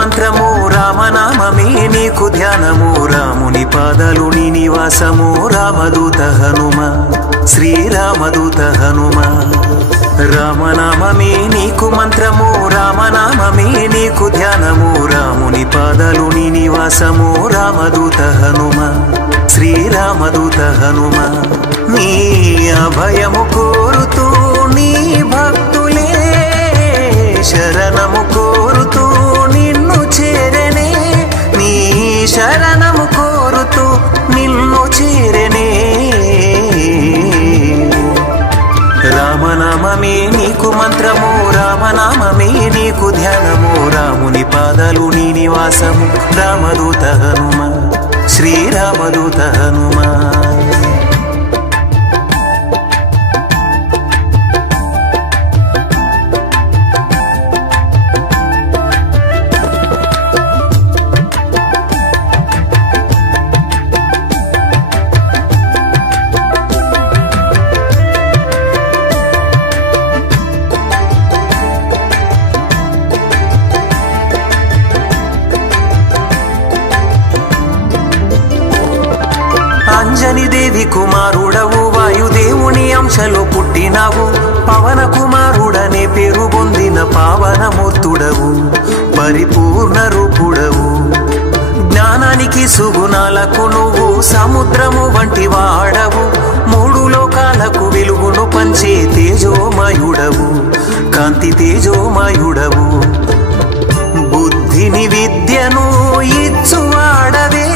మంత్రము రామనామమే నీకు ధ్యానము రాముని పాదాలు నీ నివాసము రామదూత హనుమ శ్రీరామదూత హనుమ రామనామమే నీకు మంత్రము రామనామమే నీకు ధ్యానము రాముని పాదాలు నీ నివాసము రామదూత హనుమ శ్రీరామదూత హనుమ నీ అభయము కోరుతూ నీ భక్తులే శరణము కోరుతూ నిన్ను చేరనే నీ శరణము కోరుతూ నిన్ను చేరనే రామనామమే నీకు మంత్రము రామనామమే నీకు ధ్యానము రాముని పాదాలు నీ నివాసము రామదూత హనుమ శ్రీరామదూత హనుమ అంజని దేవి కుమారుడవు వాయుదేవుని అంశలో పుట్టినవు పవన కుమారుడనే పేరు పొందిన పావనమూర్తుడవు పరిపూర్ణ రూపుడవు జ్ఞానానికి సుగుణాలకు నువ్వు సముద్రము వంటి వాడవు మూడు లోకాలకు వెలుగును పంచే తేజోమయుడవు కాంతి తేజోమయుడవు బుద్ధిని విద్యను ఇచ్చువాడవే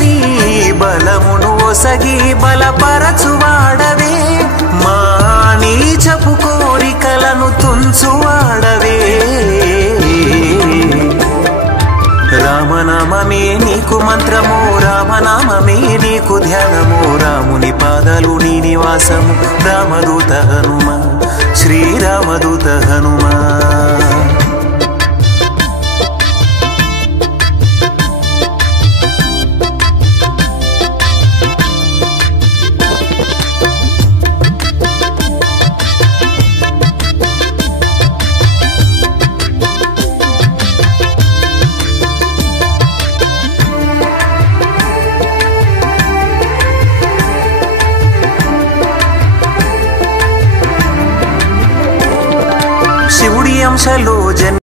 నీ బలమును ఒసగి బలపరచువాడవే మా నీచపు కోరికలను తుంచువాడవే రామనామమే నీకు మంత్రము రామనామమే నీకు ధ్యానము రాముని పాదాలు నీ నివాసము రామదూత హనుమ శ్రీరామదూత హనుమ శివుడి అంశలో